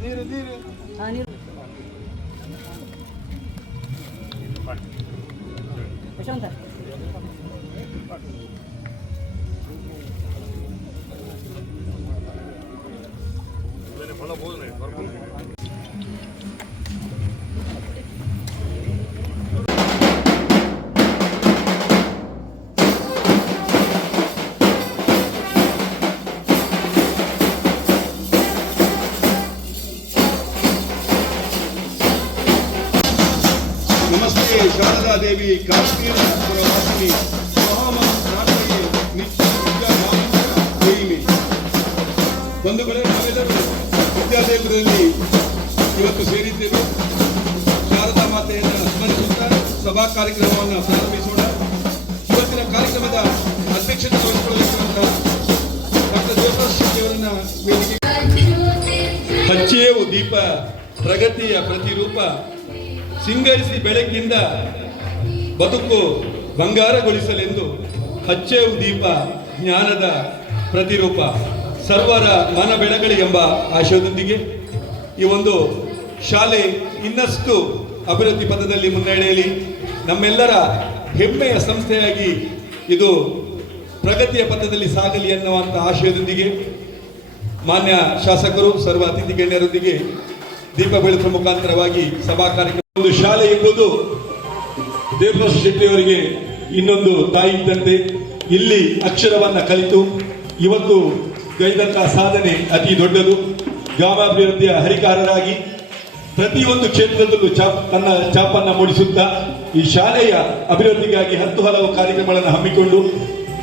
ನೀರು ನೀರು ಹಾ, ಕಾರ್ಯಕ್ರಮವನ್ನು ಪ್ರಾರಂಭಿಸೋಣ. ಇವತ್ತಿನ ಕಾರ್ಯಕ್ರಮದ ಅಧ್ಯಕ್ಷತೆ ವಹಿಸಿಕೊಳ್ಳಲಿರುವಂತಹ ಡಾಕ್ಟರ್ ಜೋಸಫ್ ಶೆಟ್ಟಿ ಅವರನ್ನ ಹಚ್ಚೇವು ದೀಪ ಪ್ರಗತಿಯ ಪ್ರತಿರೂಪ. ಸಿಂಗರಿಸಿ ಬೆಳಕಿಂದ ಬದುಕು ಬಂಗಾರಗೊಳಿಸಲೆಂದು ಹಚ್ಚೇವು ದೀಪ ಜ್ಞಾನದ ಪ್ರತಿರೂಪ. ಸರ್ವರ ಮನ ಬೆಳಗಲಿ ಎಂಬ ಆಶಯದೊಂದಿಗೆ ಈ ಒಂದು ಶಾಲೆ ಇನ್ನಷ್ಟು ಅಭಿವೃದ್ಧಿ ಪಥದಲ್ಲಿ ಮುನ್ನಡೆಯಲಿ. ನಮ್ಮೆಲ್ಲರ ಹೆಮ್ಮೆಯ ಸಂಸ್ಥೆಯಾಗಿ ಇದು ಪ್ರಗತಿಯ ಪಥದಲ್ಲಿ ಸಾಗಲಿ ಎನ್ನುವಂಥ ಆಶಯದೊಂದಿಗೆ ಮಾನ್ಯ ಶಾಸಕರು, ಸರ್ವ ಅತಿಥಿ ಗಣ್ಯರೊಂದಿಗೆ ದೀಪ ಬೆಳೆಸುವ ಮುಖಾಂತರವಾಗಿ ಸಭಾ ಕಾರ್ಯಕ್ರಮ ಒಂದು ಶಾಲೆ ಎಂಬುದು ದೇವರಾಜ ಶೆಟ್ಟಿಯವರಿಗೆ ಇನ್ನೊಂದು ತಾಯಿ ಇದ್ದಂತೆ ಇಲ್ಲಿ ಅಕ್ಷರವನ್ನ ಕಲಿತು, ಇವತ್ತು ಗೈದಂತಹ ಸಾಧನೆ ಅತಿ ದೊಡ್ಡದು. ಗ್ರಾಮಾಭಿವೃದ್ಧಿಯ ಹರಿಕಾರರಾಗಿ ಪ್ರತಿಯೊಂದು ಕ್ಷೇತ್ರದಲ್ಲೂ ಚಾಪ್ ತನ್ನ ಚಾಪನ್ನ ಮೂಡಿಸುತ್ತಾ ಈ ಶಾಲೆಯ ಅಭಿವೃದ್ಧಿಗಾಗಿ ಹತ್ತು ಹಲವು ಕಾರ್ಯಕ್ರಮಗಳನ್ನು ಹಮ್ಮಿಕೊಂಡು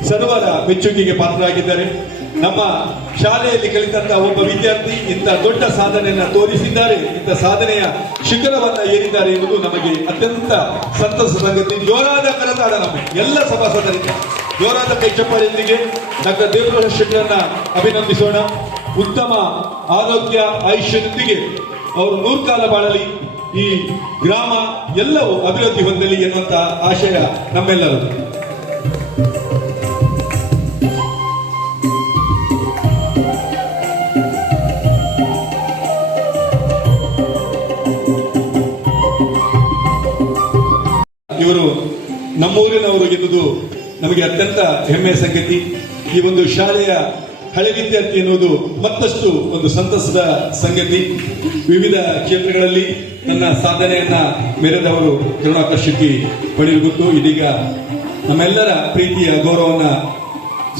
ಸರ್ವರ ಮೆಚ್ಚುಗೆಗೆ ಪಾತ್ರರಾಗಿದ್ದಾರೆ. ನಮ್ಮ ಶಾಲೆಯಲ್ಲಿ ಕಲಿತಂತ ಒಬ್ಬ ವಿದ್ಯಾರ್ಥಿ ಇಂಥ ದೊಡ್ಡ ಸಾಧನೆಯನ್ನು ತೋರಿಸಿದ್ದಾರೆ. ಇಂಥ ಸಾಧನೆಯ ಶಿಖರವನ್ನ ಏರಿದ್ದಾರೆ ಎಂಬುದು ನಮಗೆ ಅತ್ಯಂತ ಸಂತಸ ಸಂಗತಿ ಜೋರಾದ ಕರತಾಡ ನಮಗೆ. ಎಲ್ಲ ಸಭಾಸದರಿಗೆ, ಜೋರಾದ ಕೈ ಚಪ್ಪಾಳೆಯೊಂದಿಗೆ ಡಾಕ್ಟರ್ ದೇವರಾಜ್ ಶೆಟ್ಟಿಯನ್ನ ಅಭಿನಂದಿಸೋಣ. ಉತ್ತಮ ಆರೋಗ್ಯ, ಆಯುಷ್ಯದೊಂದಿಗೆ ಅವರು ನೂರ್ಕಾಲ ಬಾಳಲಿ. ಈ ಗ್ರಾಮ ಎಲ್ಲವೂ ಅಭಿವೃದ್ಧಿ ಹೊಂದಲಿ ಎನ್ನುವಂತ ಆಶಯ ನಮ್ಮೆಲ್ಲರದು. ಇವರು ನಮ್ಮೂರಿನವರು ಗೆದ್ದುದು ನಮಗೆ ಅತ್ಯಂತ ಹೆಮ್ಮೆಯ ಸಂಗತಿ. ಈ ಒಂದು ಶಾಲೆಯ ಹಳೆ ವಿದ್ಯಾರ್ಥಿ ಎನ್ನುವುದು ಮತ್ತಷ್ಟು ಒಂದು ಸಂತಸದ ಸಂಗತಿ. ವಿವಿಧ ಕ್ಷೇತ್ರಗಳಲ್ಲಿ ನನ್ನ ಸಾಧನೆಯನ್ನ ಮೆರೆದವರು ಕಿರಣಾಕರ್ಷಕಿ ಪಡೆಯಲು ಇದೀಗ ನಮ್ಮೆಲ್ಲರ ಪ್ರೀತಿಯ ಗೌರವವನ್ನ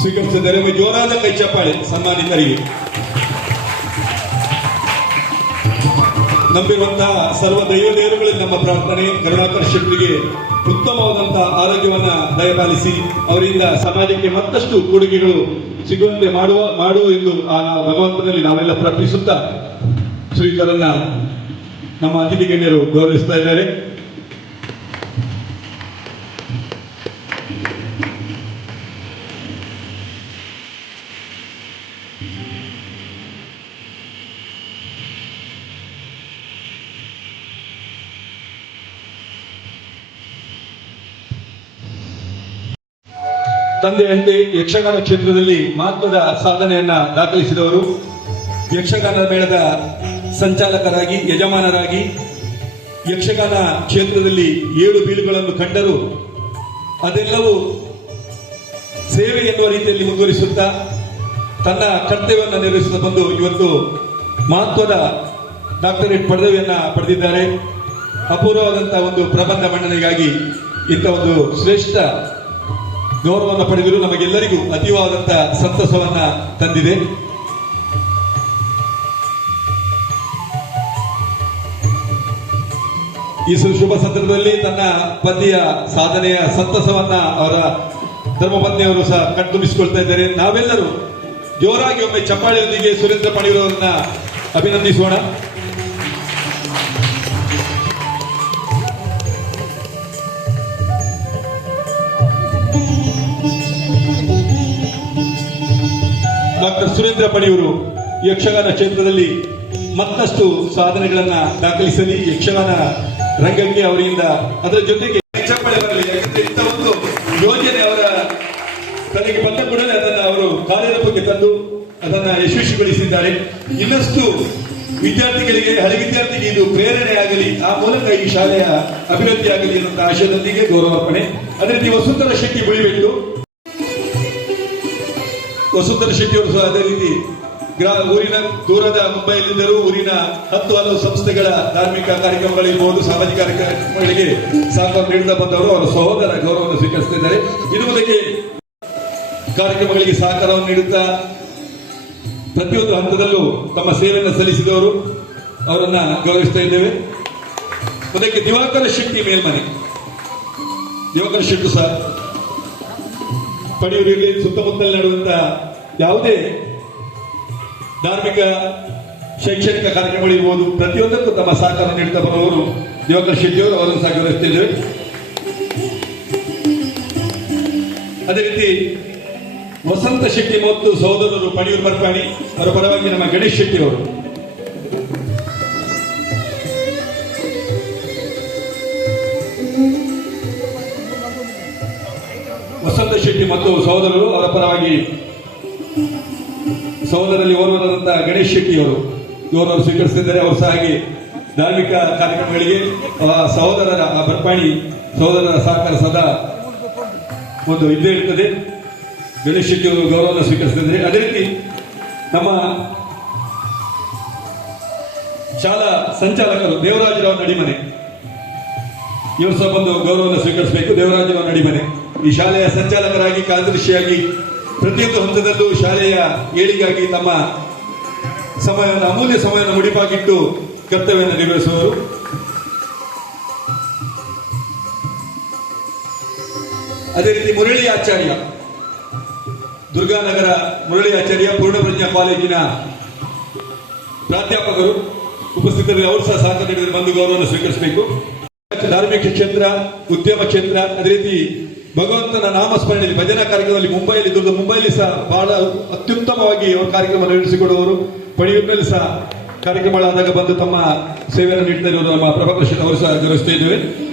ಸ್ವೀಕರಿಸಿದ್ದಾರೆ ಜೋರಾದ ಕೈ ಚಪ್ಪಾಳೆ ಸನ್ಮಾನಿತರಿಗೆ. ನಂಬಿರುವಂತಹ ಸರ್ವ ದೈವ ದೇವರುಗಳಲ್ಲಿ ನಮ್ಮ ಪ್ರಾರ್ಥನೆ, ಕರುಣಾಕರ್ ಶೆಟ್ಟಿಗೆ ಉತ್ತಮವಾದಂತಹ ಆರೋಗ್ಯವನ್ನ ದಯಪಾಲಿಸಿ ಅವರಿಂದ ಸಮಾಜಕ್ಕೆ ಮತ್ತಷ್ಟು ಕೊಡುಗೆಗಳು ಸಿಗುವಂತೆ ಮಾಡುವ, ಮಾಡು ಎಂದು ಆ ಭಗವಂತನಲ್ಲಿ ನಾವೆಲ್ಲ ಪ್ರಾರ್ಥಿಸುತ್ತಾ ಶ್ರೀಕರನ್ನ ನಮ್ಮ ಅತಿಥಿ ಗಣ್ಯರು ಗೌರವಿಸ್ತಾ ಇದ್ದಾರೆ. ತಂದೆಯಂತೆ ಯಕ್ಷಗಾನ ಕ್ಷೇತ್ರದಲ್ಲಿ ಮಹತ್ವದ ಸಾಧನೆಯನ್ನ ದಾಖಲಿಸಿದವರು. ಯಕ್ಷಗಾನ ಮೇಳದ ಸಂಚಾಲಕರಾಗಿ, ಯಜಮಾನರಾಗಿ, ಯಕ್ಷಗಾನ ಕ್ಷೇತ್ರದಲ್ಲಿ ಏಳು ಬೀಳುಗಳನ್ನು ಕಂಡರು. ಅದೆಲ್ಲವೂ ಸೇವೆ ಎನ್ನುವ ರೀತಿಯಲ್ಲಿ ಮುಂದುವರಿಸುತ್ತಾ ತನ್ನ ಕರ್ತವ್ಯವನ್ನು ನಿರ್ವಹಿಸುತ್ತಾ ಬಂದು ಇವತ್ತು ಮಹತ್ವದ ಡಾಕ್ಟರೇಟ್ ಪದವಿಯನ್ನ ಪಡೆದಿದ್ದಾರೆ. ಅಪೂರ್ವವಾದಂತಹ ಒಂದು ಪ್ರಬಂಧ ಮಂಡನೆಗಾಗಿ ಇಂಥ ಒಂದು ಶ್ರೇಷ್ಠ ಗೌರವವನ್ನು ಪಡೆದಿರು ನಮಗೆಲ್ಲರಿಗೂ ಅತಿವಾದಂತ ಸಂತಸವನ್ನ ತಂದಿದೆ. ಈ ಶುಭ ಸಂದರ್ಭದಲ್ಲಿ ತನ್ನ ಪತಿಯ ಸಾಧನೆಯ ಸಂತಸವನ್ನ ಅವರ ಧರ್ಮಪತ್ನಿಯವರು ಸಹ ಕಣ್ತುಂಬಿಸಿಕೊಳ್ತಾ ಇದ್ದಾರೆ. ನಾವೆಲ್ಲರೂ ಜೋರಾಗಿ ಒಮ್ಮೆ ಚಪ್ಪಾಳೆಯೊಂದಿಗೆ ಸುರೇಂದ್ರ ಪಡೆಯುವುದನ್ನ ಅಭಿನಂದಿಸೋಣ. ಡಾಕ್ಟರ್ ಯಕ್ಷಗಾನ ಕ್ಷೇತ್ರದಲ್ಲಿ ಮತ್ತಷ್ಟು ಸಾಧನೆಗಳನ್ನ ದಾಖಲಿಸಲಿ. ಯಕ್ಷಗಾನ ರಂಗಕ್ಕೆ ಅವರಿಂದ ಅದರ ಜೊತೆಗೆ ಬರಲಿ ಒಂದು ಯೋಜನೆ ಅವರ ತನಗೆ ಬಂದ ಕೂಡಲೇ ಅದನ್ನ ಅವರು ಕಾರ್ಯರೂಪಕ್ಕೆ ತಂದು ಅದನ್ನ ಯಶಸ್ವಿಗೊಳಿಸಿದ್ದಾರೆ. ಇನ್ನಷ್ಟು ವಿದ್ಯಾರ್ಥಿಗಳಿಗೆ, ಹಳೆ ವಿದ್ಯಾರ್ಥಿಗೆ ಇದು ಪ್ರೇರಣೆ ಆಗಲಿ, ಆ ಮೂಲಕ ಈ ಶಾಲೆಯ ಅಭಿವೃದ್ಧಿ ಆಗಲಿ ಎನ್ನುವಂತ ಆಶಯದೊಂದಿಗೆ ಗೌರವಾರ್ಪಣೆ. ಅದೇ ರೀತಿ ವಸುಂಧರ ಶೆಟ್ಟಿ ಬಳಿಬಿಟ್ಟು ವಸುಂಧರ ಶೆಟ್ಟಿ ಅವರು ಸಹ ಅದೇ ರೀತಿ ಊರಿನ ದೂರದ ಮುಂಬೈಯಲ್ಲಿದ್ದರೂ. ಊರಿನ ಹತ್ತು ಹಲವು ಸಂಸ್ಥೆಗಳ ಧಾರ್ಮಿಕ ಕಾರ್ಯಕ್ರಮಗಳಿರ್ಬೋದು ಸಾಮಾಜಿಕ ಕಾರ್ಯಕ್ರಮಗಳಿಗೆ ಸಹಕಾರ ನೀಡುತ್ತಾ ಬಂದವರು. ಅವರ ಸಹೋದರ ಗೌರವವನ್ನು ಸ್ವೀಕರಿಸುತ್ತಿದ್ದಾರೆ. ಇದು ಮುಂದಕ್ಕೆ ಕಾರ್ಯಕ್ರಮಗಳಿಗೆ ಸಹಕಾರವನ್ನು ನೀಡುತ್ತಾ ಪ್ರತಿಯೊಂದು ಹಂತದಲ್ಲೂ ತಮ್ಮ ಸೇವೆಯನ್ನು ಸಲ್ಲಿಸಿದವರು. ಅವರನ್ನ ಗೌರವಿಸ್ತಾ ಇದ್ದೇವೆ. ಅದಕ್ಕೆ ದಿವಾಕರ ಶೆಟ್ಟಿ ಮೇಲ್ಮನೆ. ದಿವಾಕರ ಶೆಟ್ಟು ಸರ್ ಪಣಿಯೂರಿನಲ್ಲಿ ಸುತ್ತಮುತ್ತಲು ನಡೆಯುವಂತ ಯಾವುದೇ ಧಾರ್ಮಿಕ, ಶೈಕ್ಷಣಿಕ ಕಾರ್ಯಕ್ರಮಗಳಿರ್ಬೋದು ಪ್ರತಿಯೊಂದಕ್ಕೂ ತಮ್ಮ ಸಹಕಾರ ನೀಡುತ್ತಾ ಬರುವವರು ದಿವಾಕರ್ ಶೆಟ್ಟಿಯವರು ಅವರನ್ನು ಸಹ ಗೌರವಿಸ್ತಿದ್ದೇವೆ ಅದೇ ರೀತಿ ವಸಂತ ಶೆಟ್ಟಿ ಮತ್ತು ಸಹೋದರರು ಪಣಿಯೂರು ಬರ್ಪಾಣಿ ಅವರ ಪರವಾಗಿ ನಮ್ಮ ಗಣೇಶ್ ಶೆಟ್ಟಿ ಅವರು. ಶೆಟ್ಟಿ ಮತ್ತು ಸಹೋದರರು, ಅವರ ಪರವಾಗಿ ಸಹೋದರಲ್ಲಿ ಓರ್ವರಾದಂತಹ ಗಣೇಶ್ ಶೆಟ್ಟಿ ಅವರು ಇವರನ್ನು ಸ್ವೀಕರಿಸುತ್ತಿದ್ದಾರೆ ಅವರು ಸಹ ಧಾರ್ಮಿಕ ಕಾರ್ಯಕ್ರಮಗಳಿಗೆ ಸಹೋದರರ ಬರ್ಪಾಣಿ ಸಹೋದರರ ಸಹಕಾರ ಸದಾ ಒಂದು ಇದ್ದೇ ಇರ್ತದೆ. ಗಣೇಶ್ ಶೆಟ್ಟಿ ಅವರು ಗೌರವವನ್ನು ಸ್ವೀಕರಿಸುತ್ತಿದ್ದಾರೆ ಅದೇ ರೀತಿ ನಮ್ಮ ಶಾಲಾ ಸಂಚಾಲಕರು ದೇವರಾಜರಾವ್ ನಡಿಮನೆ, ಇವರು ಸಹ ಬಂದು ಗೌರವವನ್ನು ಸ್ವೀಕರಿಸಬೇಕು. ದೇವರಾಜರಾವ್ ನಡಿಮನೆ. ಈ ಶಾಲೆಯ ಸಂಚಾಲಕರಾಗಿ, ಕಾರ್ಯದರ್ಶಿಯಾಗಿ ಪ್ರತಿಯೊಂದು ಹಂತದಲ್ಲೂ ಶಾಲೆಯ ಏಳಿಗಾಗಿ ತಮ್ಮ ಸಮಯವನ್ನು, ಅಮೂಲ್ಯ ಸಮಯವನ್ನು ಮುಡಿಪಾಗಿಟ್ಟು ಕರ್ತವ್ಯವನ್ನು ನಿರ್ವಹಿಸುವರು. ಅದೇ ರೀತಿ ಮುರಳಿ ಆಚಾರ್ಯ, ದುರ್ಗಾನಗರ ಮುರಳಿ ಆಚಾರ್ಯ, ಪೂರ್ಣಪ್ರಜ್ಞಾ ಕಾಲೇಜಿನ ಪ್ರಾಧ್ಯಾಪಕರು ಉಪಸ್ಥಿತರಲ್ಲಿ ಅವರು ಸಹ ಸಹಕಾರ ಬಂದು ಗೌರವವನ್ನು ಸ್ವೀಕರಿಸಬೇಕು. ಧಾರ್ಮಿಕ ಕ್ಷೇತ್ರ, ಉದ್ಯಮ ಕ್ಷೇತ್ರ, ಅದೇ ರೀತಿ ಭಗವಂತನ ನಾಮಸ್ಮರಣೆಯಲ್ಲಿ ಭಜನಾ ಕಾರ್ಯಕ್ರಮದಲ್ಲಿ ಮುಂಬೈಯಲ್ಲಿ, ದುರ್ಗ ಮುಂಬೈಲಿ ಸಹ ಬಹಳ ಅತ್ಯುತ್ತಮವಾಗಿ ಅವರು ಕಾರ್ಯಕ್ರಮ ನಡೆಸಿಕೊಡುವವರು. ಪಣಿಯೂರಿನಲ್ಲಿ ಸಹ ಕಾರ್ಯಕ್ರಮಗಳಾದಾಗ ಬಂದು ತಮ್ಮ ಸೇವೆಯನ್ನು ನೀಡ್ತಾ ಇರುವುದು ನಮ್ಮ ಪ್ರಭಾಕೃಷ್ಣ ಅವರು ಸಹ ಗೌರವಿಸ್ತಾ ಇದ್ದೇವೆ.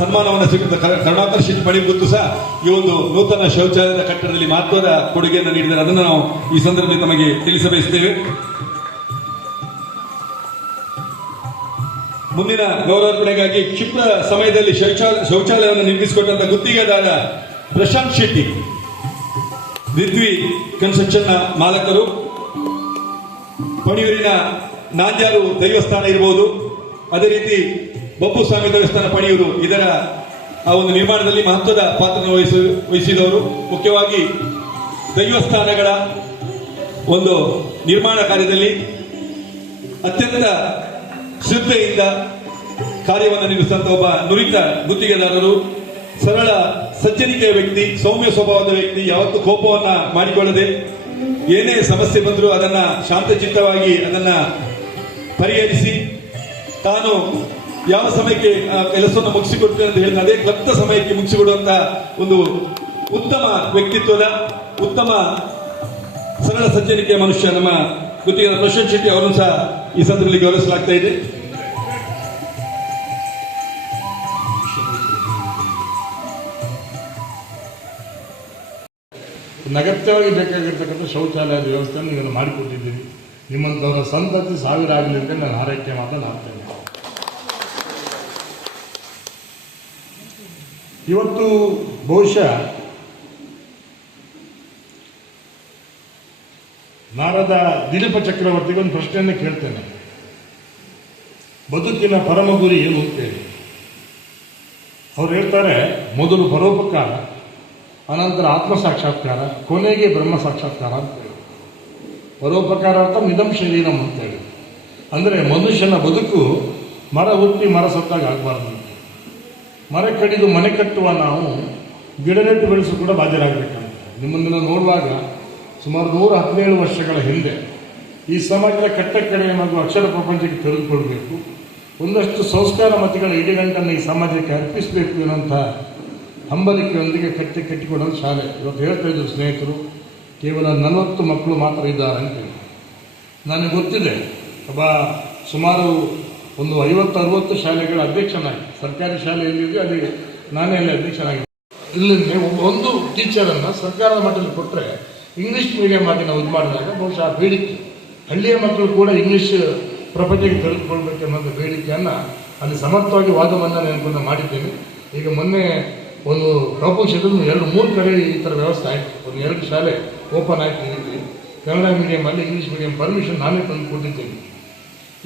ಸನ್ಮಾನವನ್ನು ಸ್ವೀಕೃತ ಕರ- ಕರುಣಾಕರ್ ಶೆಟ್ಟಿ ಪಣಿ ಗೊತ್ತು ಸಹ ಈ ಒಂದು ನೂತನ ಶೌಚಾಲಯದ ಕಟ್ಟಡದಲ್ಲಿ ಮಹತ್ವದ ಕೊಡುಗೆಯನ್ನು ನೀಡಿದರೆ ಅದನ್ನು ನಾವು ಈ ಸಂದರ್ಭದಲ್ಲಿ ತಮಗೆ ತಿಳಿಸಬಯಸುತ್ತೇವೆ. ಮುಂದಿನ ಗೌರವಾರ್ಪಣೆಗಾಗಿ ಕ್ಷಿಪ್ರ ಸಮಯದಲ್ಲಿ ಶೌಚಾಲ, ಶೌಚಾಲಯವನ್ನು ನಿರ್ಮಿಸಿಕೊಟ್ಟಂತ ಗುತ್ತಿಗೆದಾರ ಪ್ರಶಾಂತ್ ಶೆಟ್ಟಿ. ದಿದ್ವಿ ಕನ್ಸ್ಟ್ರಕ್ಷನ್ನ ಮಾಲಕರು. ಪಣಿಯೂರಿನ ನಾಂದ್ಯಾರು ದೈವಸ್ಥಾನ ಇರಬಹುದು ಅದೇ ರೀತಿ ಬಪ್ಪು ಸ್ವಾಮಿ ದೇವಸ್ಥಾನ ಪಣಿಯೂರು ಇದರ ಆ ಒಂದು ನಿರ್ಮಾಣದಲ್ಲಿ ಮಹತ್ವದ ಪಾತ್ರ ವಹಿಸ, ವಹಿಸಿದವರು. ಮುಖ್ಯವಾಗಿ ದೈವಸ್ಥಾನಗಳ ಒಂದು ನಿರ್ಮಾಣ ಕಾರ್ಯದಲ್ಲಿ ಅತ್ಯಂತ ಶ್ರದ್ಧೆಯಿಂದ ಕಾರ್ಯವನ್ನು ನಿರ್ವಹಿಸಿದಂತ ಒಬ್ಬ ನುರಿತ ಗುತ್ತಿಗೆದಾರರು, ಸರಳ ಸಜ್ಜನಿಕೆಯ ವ್ಯಕ್ತಿ, ಸೌಮ್ಯ ಸ್ವಭಾವದ ವ್ಯಕ್ತಿ, ಯಾವತ್ತೂ ಕೋಪವನ್ನ ಮಾಡಿಕೊಳ್ಳದೆ ಏನೇ ಸಮಸ್ಯೆ ಬಂದರೂ ಅದನ್ನ ಶಾಂತಚಿತ್ತವಾಗಿ ಅದನ್ನ ಪರಿಹರಿಸಿ, ತಾನು ಯಾವ ಸಮಯಕ್ಕೆ ಕೆಲಸವನ್ನು ಮುಗಿಸಿಕೊಡ್ತೇನೆ ಅಂತ ಹೇಳಿದ ಅದೇ ಕ್ಲಪ್ತ ಸಮಯಕ್ಕೆ ಮುಗಿಸಿಕೊಡುವಂತ ಒಂದು ಉತ್ತಮ ವ್ಯಕ್ತಿತ್ವದ, ಉತ್ತಮ ಸರಳ ಸಜ್ಜನಿಕೆಯ ಮನುಷ್ಯ ನಮ್ಮ ಗುತ್ತಿಗೆ ಪ್ರಶಾಂತ್ ಶೆಟ್ಟಿ ಅವರನ್ನು ಸಹ ಈ ಸಂದರ್ಭದಲ್ಲಿ ಗೌರವಿಸಲಾಗ್ತಾ ಇದೆ ಅಗತ್ಯವಾಗಿ ಬೇಕಾಗಿರ್ತಕ್ಕಂಥ ಶೌಚಾಲಯದ ವ್ಯವಸ್ಥೆಯನ್ನು ನೀವು ಮಾಡಿಕೊಟ್ಟಿದ್ದೀರಿ. ನಿಮ್ಮಂಥವರ ಸಂತತಿ ಸಾವಿರ ಆಗಲಿ ಅಂತ ನಾನು ಆರೈಕೆ ಮಾತ್ರ ಮಾಡ್ತೇನೆ. ಇವತ್ತು ಬಹುಶಃ ನಾರದ ದಿಲೀಪ ಚಕ್ರವರ್ತಿಗೆ ಒಂದು ಪ್ರಶ್ನೆಯನ್ನು ಕೇಳ್ತೇನೆ. ಬದುಕಿನ ಪರಮ ಗುರಿ ಏನು ಅಂತೇಳಿ ಅವ್ರು ಹೇಳ್ತಾರೆ, ಮೊದಲು ಪರೋಪಕಾರ, ಅನಂತರ ಆತ್ಮ ಸಾಕ್ಷಾತ್ಕಾರ ಕೊನೆಗೆ ಬ್ರಹ್ಮ ಸಾಕ್ಷಾತ್ಕಾರ ಅಂತೇಳಿ ಪರೋಪಕಾರ ಅರ್ಥ ಮಿದಂ ಶರೀರಂ ಅಂತೇಳಿ ಅಂದರೆ ಮನುಷ್ಯನ ಬದುಕು ಮರ ಹುಟ್ಟಿ ಮರ ಸತ್ತಾಗ ಆಗಬಾರ್ದು. ಮರ ಕಡಿದು ಮನೆ ಕಟ್ಟುವ ನಾವು ಗಿಡ ನೆಟ್ಟು ಬೆಳೆಸು ಕೂಡ ಬಾಧ್ಯರಾಗಬೇಕಂತ. ನಿಮ್ಮನ್ನೆಲ್ಲ ನೋಡುವಾಗ ಸುಮಾರು ನೂರ ಹದಿನೇಳು ವರ್ಷಗಳ ಹಿಂದೆ ಈ ಸಮಾಜದ ಕಟ್ಟ ಕಡೆಯ ಮಗು ಅಕ್ಷರ ಪ್ರಪಂಚಕ್ಕೆ ತೆರೆದುಕೊಳ್ಬೇಕು. ಒಂದಷ್ಟು ಸಂಸ್ಕಾರ ಮತಗಳ ಇಡಿಗಂಟನ್ನು ಈ ಸಮಾಜಕ್ಕೆ ಅರ್ಪಿಸಬೇಕು ಎನ್ನುವಂಥ ಹಂಬಲಿಕೆಯೊಂದಿಗೆ ಕಟ್ಟಿ ಕಟ್ಟಿಕೊಡೋದು ಶಾಲೆ. ಇವತ್ತು ಹೇಳ್ತಾ ಇದ್ದರು ಸ್ನೇಹಿತರು, ಕೇವಲ ನಲವತ್ತು ಮಕ್ಕಳು ಮಾತ್ರ ಇದ್ದಾರೆ ಅಂತೇಳಿ ನನಗೆ ಗೊತ್ತಿದೆ, ಒಬ್ಬ ಸುಮಾರು ಒಂದು ಐವತ್ತು ಅರವತ್ತು ಶಾಲೆಗಳ ಅಧ್ಯಕ್ಷನಾಗಿ, ಸರ್ಕಾರಿ ಶಾಲೆ ಎಲ್ಲಿದೆ ಅಲ್ಲಿ ನಾನೇ ಅಲ್ಲಿ ಅಧ್ಯಕ್ಷನಾಗಿ ಇಲ್ಲಿ ನೀವು ಒಂದು ಟೀಚರನ್ನು ಸರ್ಕಾರದ ಮಟ್ಟದಲ್ಲಿ ಕೊಟ್ಟರೆ ಇಂಗ್ಲಿಷ್ ಮೀಡಿಯಂ ಆಗಿ ನಾವು ಇದು ಮಾಡಿದಾಗ ಬಹುಶಃ ಆ ಬೇಡಿಕೆ, ಹಳ್ಳಿಯ ಮಕ್ಕಳು ಕೂಡ ಇಂಗ್ಲಿಷ್ ಪ್ರಪಂಚಕ್ಕೆ ತೆರೆದುಕೊಳ್ಬೇಕು ಅನ್ನೋದು ಬೇಡಿಕೆಯನ್ನು ಅಲ್ಲಿ ಸಮರ್ಥವಾಗಿ ವಾದವನ್ನು ನೆನಪನ್ನು ಮಾಡಿದ್ದೇನೆ. ಈಗ ಮೊನ್ನೆ ಒಂದು ಕ್ಷೇತ್ರದ ಎರಡು, ಮೂರು ಕಡೆ ಈ ಥರ ವ್ಯವಸ್ಥೆ ಆಯಿತು. ಒಂದು ಎರಡು ಶಾಲೆ ಓಪನ್ ಆಯಿತು ಇಲ್ಲಿ ಕನ್ನಡ ಮೀಡಿಯಮಲ್ಲಿ ಇಂಗ್ಲೀಷ್ ಮೀಡಿಯಂ ಪರ್ಮಿಷನ್ ನಾನೇ ತಂದು ಕೊಟ್ಟಿದ್ದೇನೆ.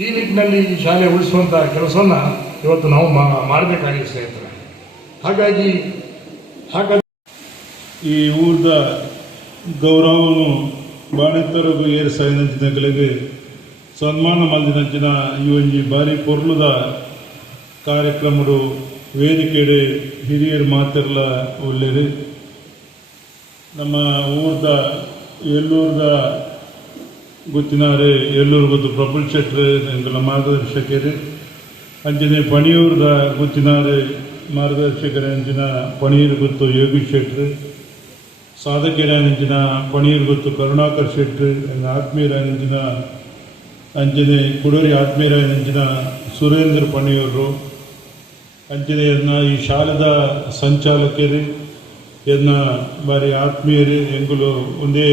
ಈ ನಿಟ್ಟಿನಲ್ಲಿ ಈ ಶಾಲೆ ಉಳಿಸುವಂಥ ಕೆಲಸವನ್ನು ಇವತ್ತು ನಾವು ಮಾಡಬೇಕಾಗಿದೆ ಸ್ನೇಹಿತರೆ. ಹಾಗಾಗಿ ಹಾಗಾಗಿ ಈ ಊರ್ದ ಗೌರವನು ಬಾಣೆತ್ತರಗು ಏರ್ ಕಲೆಗೆ ಸನ್ಮಾನ ಮಂದಿನಂಚಿನ ಈ ಒಂಜಿ ಬಾರಿ ಪೊರ್ಲುದ ಕಾರ್ಯಕ್ರಮರು ವೇದಿಕೆಡೆ ಹಿರಿಯರು ಮಾತೆರ್ಲ ಒಳ್ಳೆಯದು ನಮ್ಮ ಊರ್ದ, ಎಲ್ಲೂರ್ದ ಗೊತ್ತಿನಾರೆ ಎಲ್ಲೂರು ಗೊತ್ತು ಪ್ರಫುಲ್ ಶೆಟ್ರ್ ಎಂಗಳ ಮಾರ್ಗದರ್ಶಕರು. ಅಂಚನೆ ಪಣಿಯೂರ್ದ ಗೊತ್ತಿನಾರೆ ಮಾರ್ಗದರ್ಶಕರ ಅಂಚಿನ ಪಣೀರ್ ಗೊತ್ತು ಯೋಗೀಶ್ ಶೆಟ್ರ್. ಸಾಧಕೆರ ಅಂಚಿನ ಪಣೀರ್ ಗೊತ್ತು ಕರುಣಾಕರ್ ಶೆಟ್ಟಿ ಎಂಗ ಆತ್ಮೀಯರ ಅಂಚಿನ ಅಂಜನೆ, ಕುಡೂರಿ ಆತ್ಮೀಯರ ಅಂಚಿನ ಸುರೇಂದ್ರ ಪಣಿಯವರು ಅಂಚನೆ ಎನ್ನ ಈ ಶಾಲದ ಸಂಚಾಲಕರಿ ಎನ್ನ ಬಾರಿ ಆತ್ಮೀಯರು, ಎಂಗುಲು ಒಂದೇ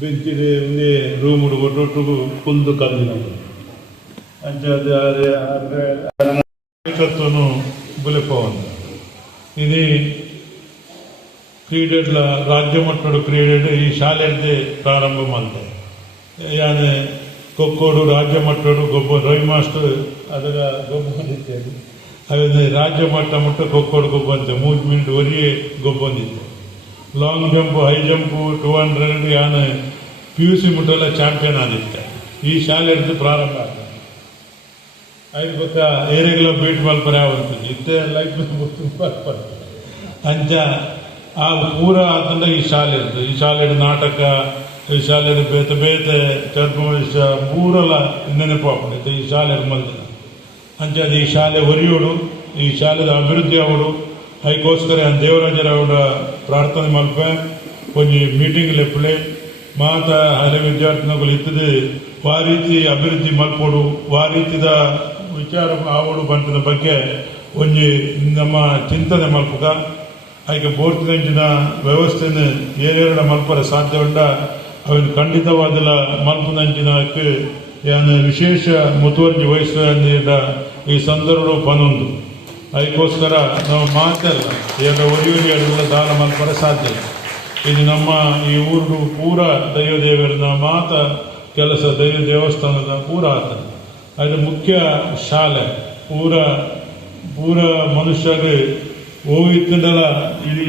ಬೆಂಚಿದೆ ಒಂದೇ ರೂಮುಡು ಒಟ್ಟೊಟ್ಟಿಗೂ ಕುಂದು ಕಂದಿನ ಅಂಚದ ನಾಯಕತ್ವನು ಬುಲೆಪವಂತ ఇది ಕ್ರೀಡೆಡ್ಲ ರಾಜ್ಯ ಮಟ್ಟದ ಕ್ರೀಡೆಡ್ ಈ ಶಾಲೆಯದ್ದೇ ಪ್ರಾರಂಭ ಮಂತೆ ಯಾನೆ ಕೊಕ್ಕೋಡು ರಾಜ್ಯ ಮಟ್ಟಡು ಗೊಬ್ಬ ರವಿ ಮಾಸ್ಟರ್ ಅದರ ಗೊಬ್ಬಂದಿತ್ತು ಅದೇ. ರಾಜ್ಯ ಮಟ್ಟ ಮಟ್ಟ ಕೊಕ್ಕೋಡು ಗೊಬ್ಬಂತೆ ಮೂರು ಮಿನಿಟ್ ಒರಿಯೇ ಗೊಬ್ಬಂದಿತ್ತು long jump high jump two hundred ಯಾನೆ ಪಿ ಯು ಸಿ ಮುಟ್ಟೆಲ್ಲ ಚಾಂಪಿಯನ್ ಆಗಿತ್ತೆ ಈ ಶಾಲೆಯದ್ದು ಪ್ರಾರಂಭ ಆಗ್ತದೆ ಅದಕ್ಕೆ ಗೊತ್ತಾ? ಏರಿಯಾಗೆಲ್ಲ ಬೀಟ್ ಮಲ್ಪರೆ ಆಗುತ್ತೆ ಇತ್ತೆ ಲೈಫ್ ತುಂಬ ಅಂಚ ಆ ಪೂರ ಆತಂಡ ಈ ಶಾಲೆ ಇರ್ತದೆ ಈ ಶಾಲೆ ನಾಟಕ, ಈ ಶಾಲೆ ಬೇತೆ ಬೇತೆ ಚರ್ಮವೇಶ ಪೂರಲ ನೆನಪಾಗ್ತೈತೆ ಈ ಶಾಲೆ ಮಂದಿ ಅಂಚ ಅದು ಈ ಶಾಲೆ ಒರಿಯೋಡು, ಈ ಶಾಲೆದ ಅಭಿವೃದ್ಧಿ ಅವಳು ಅದಕ್ಕೋಸ್ಕರ ದೇವರಾಜರವರ ಪ್ರಾರ್ಥನೆ ಮಲ್ಪ, ಒಂಜಿ ಮೀಟಿಂಗ್ ಲೆಪ್ಪಲೆ ಮಾತ ಹಳೆ ವಿದ್ಯಾರ್ಥಿನಿಗಳು ಇತ್ತದೆ ವಾ ರೀತಿ ಅಭಿವೃದ್ಧಿ ಮಲ್ಪೋಡು ವಾ ರೀತಿದ ವಿಚಾರ ಆವಡು ಬಂತಿನ ಬಗ್ಗೆ ಒಂಜಿ ನಮ್ಮ ಚಿಂತನೆ ಮಲ್ಪಕ. ಅದಕ್ಕೆ ಬೋರ್ತಿನಂಚಿನ ವ್ಯವಸ್ಥೆಯನ್ನು ಏರೇರಡ ಮಲ್ಪರ ಸಾಧ್ಯ ಉಂಡ ಅವನು ಖಂಡಿತವಾದಲ ಮಲ್ಪನಂಚಿನಕ್ಕೆ ಏನು ವಿಶೇಷ ಮುತುವರ್ಜಿ ವಹಿಸುವ ಈ ಸಂದರ್ಭ ಪನೊಂದು ಅದಕ್ಕೋಸ್ಕರ ನಾವು ಮಾತಲ್ಲ ಎಲ್ಲ ಒರಿಯೂರಿ ಎಲ್ಲ ದಾನ ಮಲ್ಪರ ಸಾಧ್ಯ. ಇದು ನಮ್ಮ ಈ ಊರು ಪೂರ ದೈವ ದೇವರನ್ನ ಮಾತ ಕೆಲಸ, ದೈವ ದೇವಸ್ಥಾನದ ಪೂರ ಆತ. ಅದು ಮುಖ್ಯ ಶಾಲೆ. ಪೂರ ಪೂರ ಮನುಷ್ಯಗೆ ಹೋಗಿತ್ತಂದಲ್ಲ ಇಡೀ